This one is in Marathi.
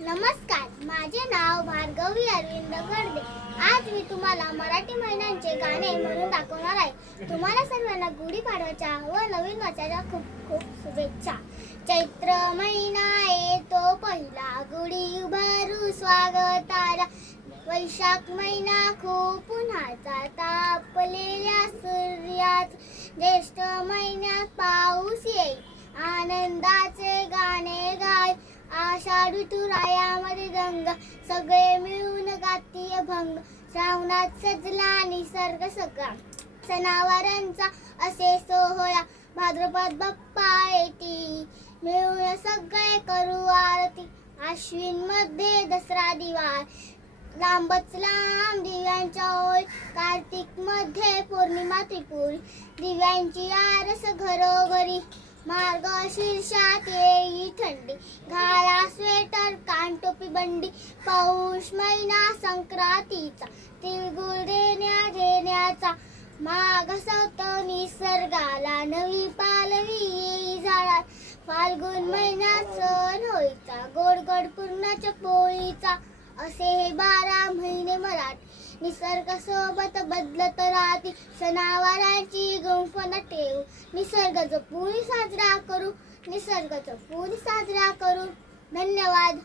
नमस्कार, माझे नाव भार्गवी अरविंद गर्दे. आज मी तुम्हाला मराठी महिन्यांचे गाणे म्हणून दाखवणार आहे. तुम्हाला सर्वांना गुढीपाडव्याच्या व नवीन वर्षाच्या खूप खूप शुभेच्छा. चैत्र महिना येतो पहिला, गुढी उभारू स्वागताला. वैशाख महिना खूप उन्हाचा, तापलेल्या सूर्यात. ज्येष्ठ महिन्यात पाऊस येईल, आनंदाचे गाणे गाय. आषाढ विठुरायामध्ये रंग, सगळे मिळून गातीय भंग. श्रावणात सजला निसर्ग सगळा, सणावारांचा असे सोहळा. भाद्रपद बाप्पा येती, मिळून सगळे करू आरती. आश्विन मध्ये दसरा दिवाळ, लांबच लांब दिव्यांच्या ओळ. कार्तिक मध्ये पौर्णिमा त्रिपुरी, दिव्यांची आरस घरोघरी. मार्गशीर्षात येई थंडी, घाला स्वेटर कानटोपी बंडी. पौष महिना संक्रांतीचा, तिळगुळ देण्याचा. माघ सवतो निसर्गाला, नवी पालवी येई झाडात. फाल्गुन महिन्यात सण होळीचा, गोड गोड पुरणाच्या पोळीचा. असे हे 12 महिने मराठी, निसर्ग सोबत बदलत राहती. सणावारांची गुंफण ठेवू, निसर्ग जपून साजरा करू. निसर्ग जपून साजरा करू. धन्यवाद.